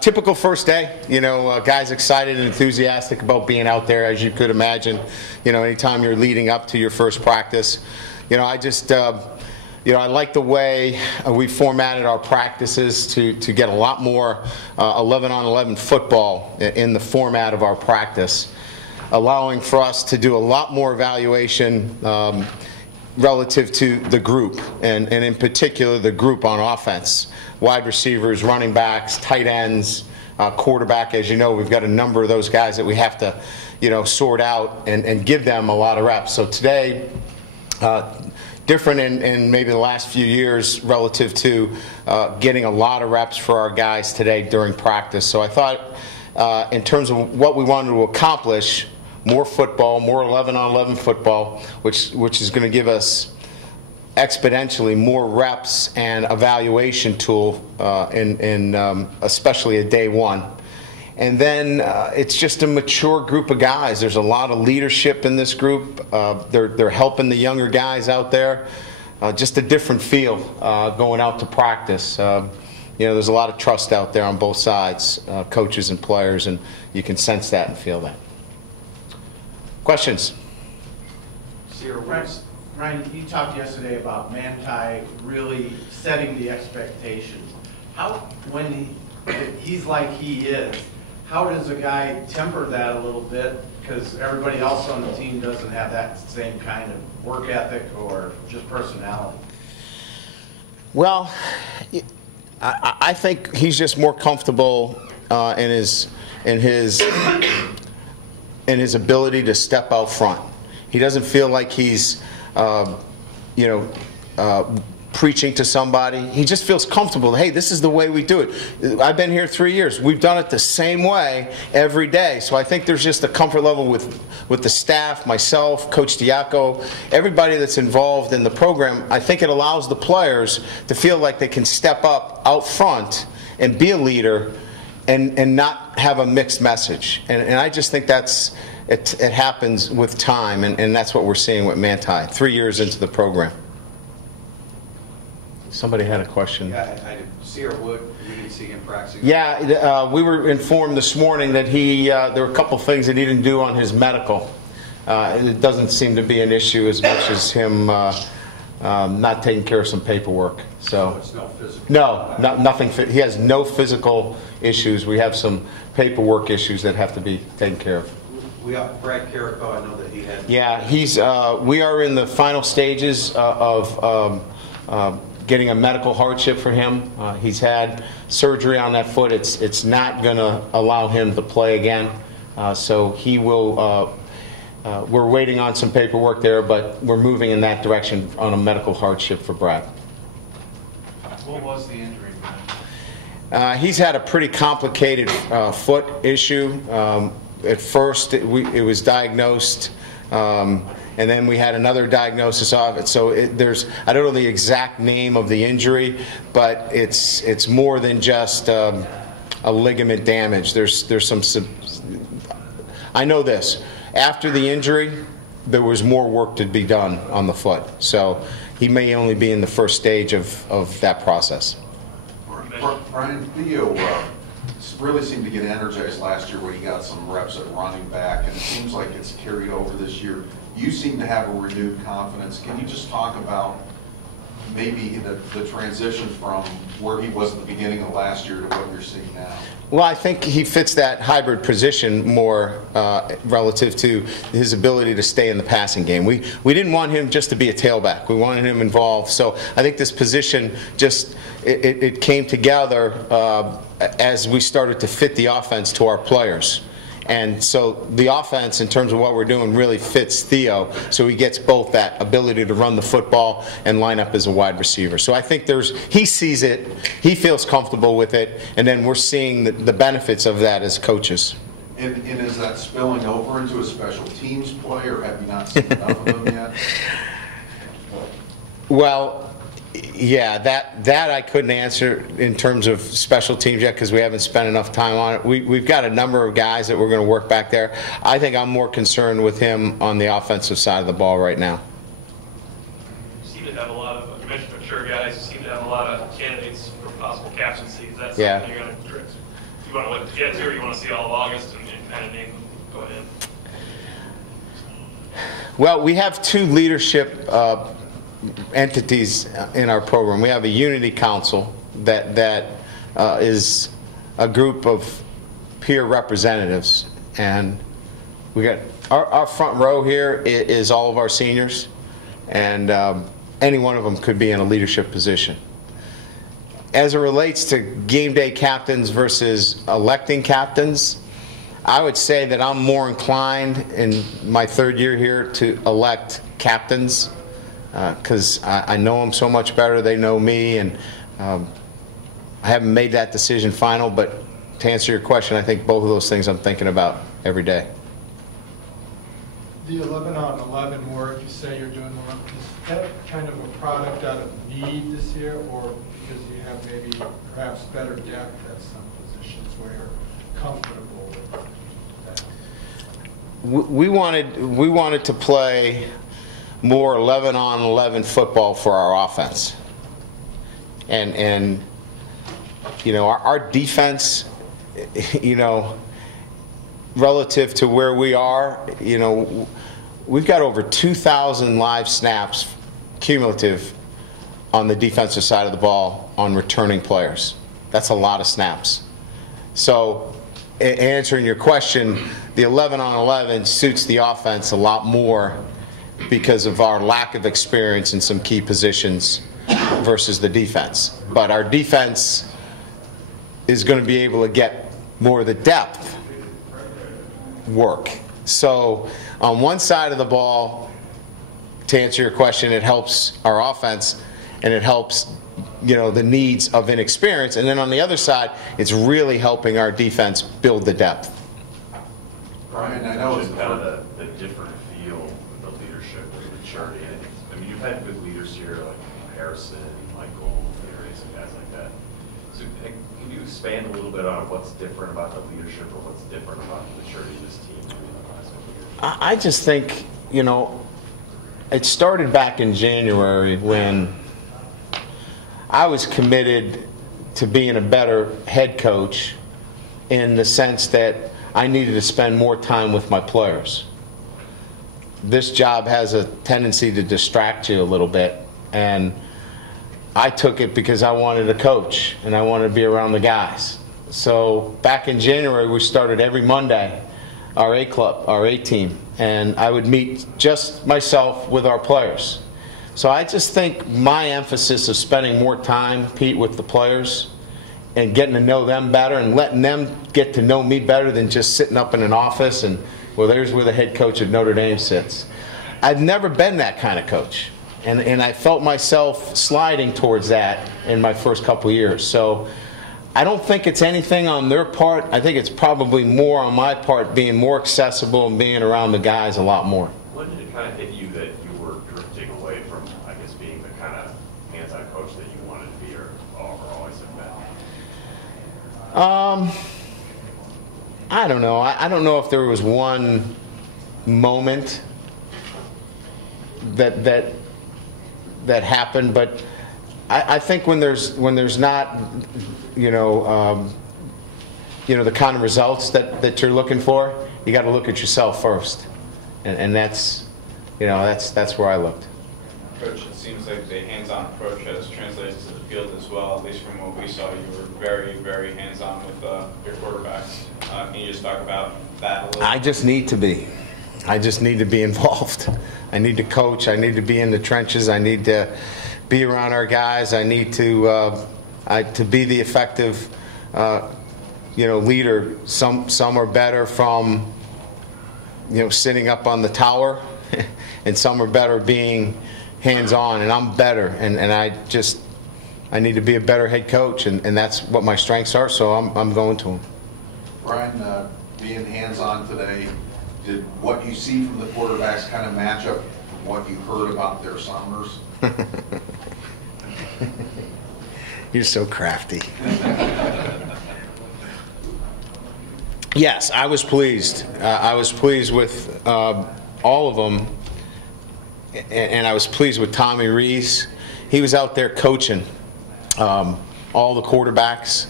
Typical first day, guys excited and enthusiastic about being out there, as you could imagine. Anytime you're leading up to your first practice. I just, I like the way we formatted our practices to get a lot more 11-on-11 football in the format of our practice, allowing for us to do a lot more evaluation relative to the group, and in particular the group on offense. Wide receivers, running backs, tight ends, quarterback. As you know, we've got a number of those guys that we have to, sort out and give them a lot of reps. So today, different in maybe the last few years relative to getting a lot of reps for our guys today during practice. So I thought in terms of what we wanted to accomplish, more football, more 11-on-11 football, which is going to give us exponentially more reps and evaluation tool in especially a day one. And then it's just a mature group of guys. There's a lot of leadership in this group. They're helping the younger guys out there. Just a different feel going out to practice. There's a lot of trust out there on both sides, coaches and players, and you can sense that and feel that. Questions? Ryan, you talked yesterday about Manti really setting the expectations. When he's like he is, how does a guy temper that a little bit? Because everybody else on the team doesn't have that same kind of work ethic or just personality. Well, I think he's just more comfortable in his ability to step out front. He doesn't feel like he's preaching to somebody. He just feels comfortable. Hey, this is the way we do it. I've been here 3 years. We've done it the same way every day. So I think there's just a comfort level with the staff, myself, Coach Diaco, everybody that's involved in the program. I think it allows the players to feel like they can step up out front and be a leader and not have a mixed message. And I just think it happens with time, and that's what we're seeing with Manti 3 years into the program. Somebody had a question. Yeah, I did. Sierra Wood, we didn't see him practicing. Yeah, we were informed this morning that there were a couple things that he didn't do on his medical. It doesn't seem to be an issue as much as him not taking care of some paperwork. So it's no physical? No, nothing. He has no physical issues. We have some paperwork issues that have to be taken care of. Brad Carrico, I know that he had. Yeah, we are in the final stages of getting a medical hardship for him. He's had surgery on that foot. It's not going to allow him to play again. So he will. We're waiting on some paperwork there, but we're moving in that direction on a medical hardship for Brad. What was the injury? He's had a pretty complicated foot issue. At first, it was diagnosed, and then we had another diagnosis of it. So I don't know the exact name of the injury, but it's more than just a ligament damage. There's some. I know this. After the injury, there was more work to be done on the foot. So he may only be in the first stage of that process. Brian, Theo really seemed to get energized last year when he got some reps at running back, and it seems like it's carried over this year. You seem to have a renewed confidence. Can you just talk about maybe the transition from where he was at the beginning of last year to what you're seeing now? Well, I think he fits that hybrid position more relative to his ability to stay in the passing game. We didn't want him just to be a tailback. We wanted him involved. So I think this position just it came together as we started to fit the offense to our players. And so the offense, in terms of what we're doing, really fits Theo. So he gets both that ability to run the football and line up as a wide receiver. So I think he sees it, he feels comfortable with it, and then we're seeing the benefits of that as coaches. And is that spilling over into a special teams play, or have you not seen enough of them yet? Well, yeah, that I couldn't answer in terms of special teams yet because we haven't spent enough time on it. We've got a number of guys that we're going to work back there. I think I'm more concerned with him on the offensive side of the ball right now. You seem to have a lot of, you mentioned mature guys, you seem to have a lot of candidates for possible captaincy. Is that something you're going to address? want to look to get to, or you want to see all of August and kind of name them? Go ahead. Well, we have two leadership entities in our program. We have a unity council that is a group of peer representatives, and we got our front row here is all of our seniors, and any one of them could be in a leadership position. As it relates to game day captains versus electing captains, I would say that I'm more inclined in my third year here to elect captains because I know them so much better. They know me, and I haven't made that decision final, but to answer your question, I think both of those things I'm thinking about every day. The 11-on-11 work, you say you're doing more, is that kind of a product out of need this year, or because you have maybe perhaps better depth at some positions where you're comfortable with that? We wanted to play more 11-on-11 football for our offense, and you know, our defense, you know, relative to where we are, you know, we've got over 2,000 live snaps cumulative on the defensive side of the ball on returning players. That's a lot of snaps. So, answering your question, the 11-on-11 suits the offense a lot more because of our lack of experience in some key positions versus the defense. But our defense is going to be able to get more of the depth work. So on one side of the ball, to answer your question, it helps our offense and it helps, you know, the needs of inexperience. And then on the other side, it's really helping our defense build the depth. Brian, I know it's just kind of the different feel with the leadership and maturity. I mean, you've had good leaders here like Harrison, Michael, Darius, and guys like that. So can you expand a little bit on what's different about the leadership or what's different about the maturity of this team in the last couple of years? I just think, you know, it started back in January when I was committed to being a better head coach in the sense that I needed to spend more time with my players. This job has a tendency to distract you a little bit, and I took it because I wanted to coach and I wanted to be around the guys. So back in January, we started every Monday our A club, our A team, and I would meet just myself with our players. So I just think my emphasis of spending more time, Pete, with the players and getting to know them better and letting them get to know me better than just sitting up in an office and, well, there's where the head coach of Notre Dame sits. I've never been that kind of coach, and I felt myself sliding towards that in my first couple of years. So I don't think it's anything on their part. I think it's probably more on my part, being more accessible and being around the guys a lot more. When did it kind of hit you that you were drifting away from, I guess, being the kind of hands-on coach that you wanted to be or always have been? I don't know. I don't know if there was one moment that happened, but I think when there's not, you know, the kind of results that you're looking for, you got to look at yourself first, and that's, you know, that's where I looked. Coach, it seems like the hands-on approach has translated to the field as well. At least from what we saw, you were very, very hands-on with your quarterbacks. Can you just talk about that a little? I just need to be. I just need to be involved. I need to coach. I need to be in the trenches. I need to be around our guys. I need to be the effective, you know, leader. Some are better from, you know, sitting up on the tower, and some are better being hands-on, and I'm better, and I need to be a better head coach, and that's what my strengths are, so I'm going to them. Brian, being hands-on today, did what you see from the quarterbacks kind of match up with what you heard about their summers? You're so crafty. Yes, I was pleased. I was pleased with all of them, and I was pleased with Tommy Rees. He was out there coaching all the quarterbacks,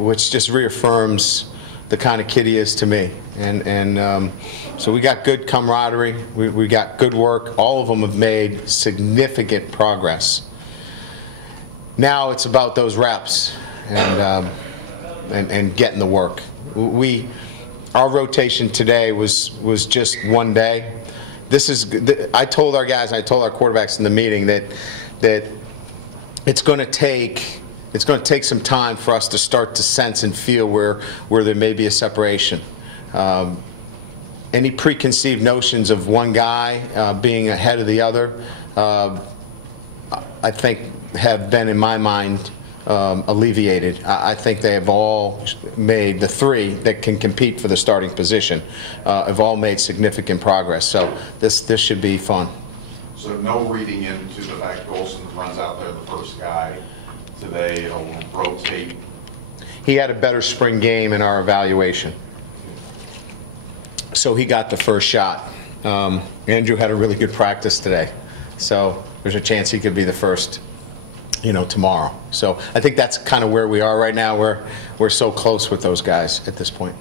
which just reaffirms the kind of kid he is to me. And so we got good camaraderie. We got good work. All of them have made significant progress. Now it's about those reps and getting the work. Our rotation today was just one day. I told our guys, I told our quarterbacks in the meeting that it's going to take some time for us to start to sense and feel where there may be a separation. Any preconceived notions of one guy being ahead of the other, I think, have been, in my mind, alleviated. I think they have all made, the three that can compete for the starting position, have all made significant progress. So this should be fun. So no reading into the fact Golson runs out there the first guy today. It'll rotate. He had a better spring game in our evaluation, so he got the first shot. Andrew had a really good practice today, so there's a chance he could be the first, tomorrow. So I think that's kind of where we are right now. We're so close with those guys at this point.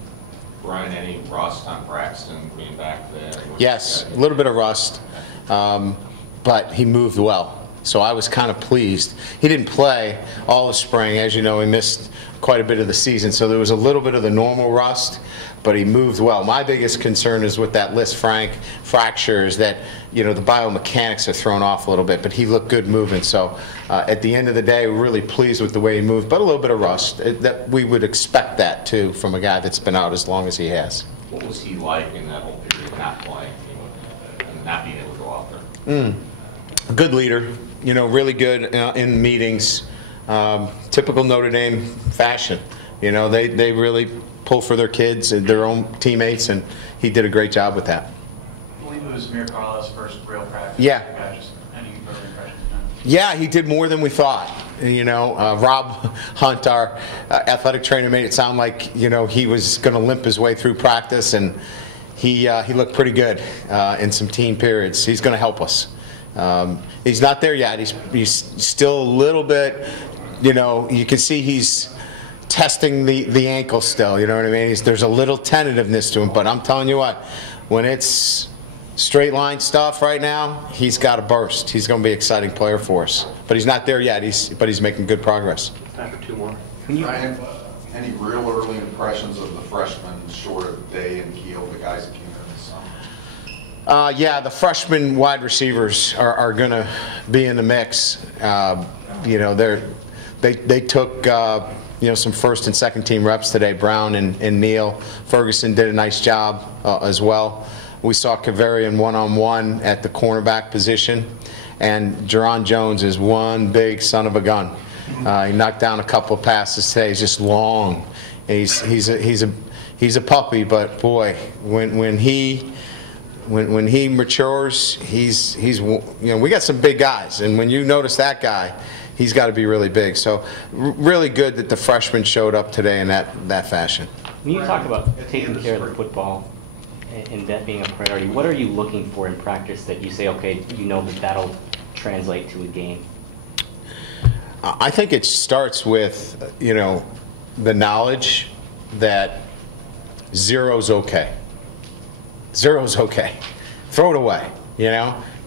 Brian, any rust on Braxton being back there? Yes, a little bit of rust, but he moved well. So I was kind of pleased. He didn't play all the spring. As you know, he missed quite a bit of the season, so there was a little bit of the normal rust, but he moved well. My biggest concern is with that Liz Frank fracture is that, the biomechanics are thrown off a little bit, but he looked good moving. So at the end of the day, we're really pleased with the way he moved, but a little bit of rust. That we would expect that, too, from a guy that's been out as long as he has. What was he like in that whole period of not playing and not being able to go out there? Good leader, really good in meetings. Typical Notre Dame fashion. They really pull for their kids and their own teammates, and he did a great job with that. I believe it was Amir Carlos' first real practice. Yeah. Any further impressions? Yeah, he did more than we thought. Rob Hunt, our athletic trainer, made it sound like he was going to limp his way through practice, and he looked pretty good in some team periods. He's going to help us. He's not there yet. He's still a little bit. You can see he's testing the ankle still. You know what I mean? There's a little tentativeness to him, but I'm telling you what, when it's straight line stuff right now, he's got to burst. He's going to be an exciting player for us. But he's not there yet. But he's making good progress. Time for two more. Ryan, any real early impressions of the freshmen short of Day and Keel, the guys that came in this summer? Yeah, the freshman wide receivers are going to be in the mix. They took some first and second team reps today. Brown and Neal Ferguson did a nice job as well. We saw Kavarian one-on-one at the cornerback position, and Jerron Jones is one big son of a gun. He knocked down a couple of passes today. He's just long. He's a puppy, but boy, when he matures, we got some big guys, and when you notice that guy, he's got to be really big. So really good that the freshmen showed up today in that fashion. When you talk about taking care of the football and that being a priority, what are you looking for in practice that you say, okay, that'll translate to a game? I think it starts with, the knowledge that zero's okay. Zero's okay. Throw it away,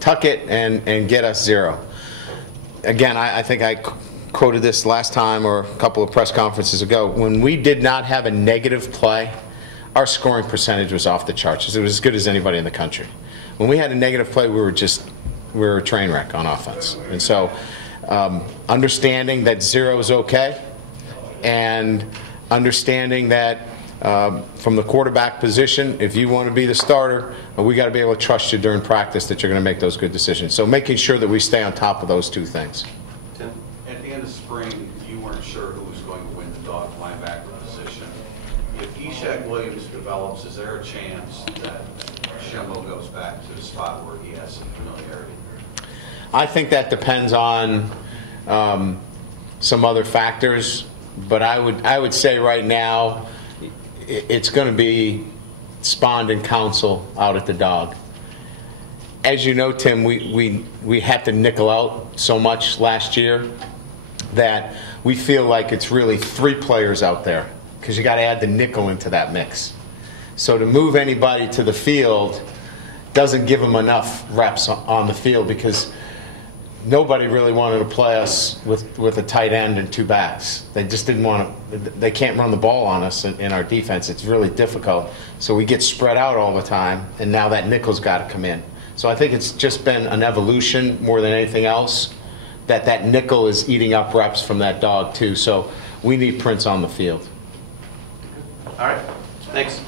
Tuck it and get us zero. Again, I think I quoted this last time or a couple of press conferences ago. When we did not have a negative play, our scoring percentage was off the charts. It was as good as anybody in the country. When we had a negative play, we were a train wreck on offense. And so understanding that zero is okay, and understanding that from the quarterback position, if you want to be the starter, we got to be able to trust you during practice that you're going to make those good decisions. So making sure that we stay on top of those two things. Tim? At the end of spring, you weren't sure who was going to win the dog linebacker position. If Eshaq Williams develops, is there a chance that Schemmel goes back to the spot where he has some familiarity? I think that depends on some other factors, but I would say right now it's going to be Spond and Council out at the dog. As you know, Tim, we had to nickel out so much last year that we feel like it's really 3 players out there, because you got to add the nickel into that mix. So to move anybody to the field doesn't give them enough reps on the field, because nobody really wanted to play us with a tight end and 2 backs. They just didn't want to. They can't run the ball on us in our defense. It's really difficult. So we get spread out all the time, and now that nickel's got to come in. So I think it's just been an evolution more than anything else, that nickel is eating up reps from that dog too. So we need Prince on the field. All right, thanks.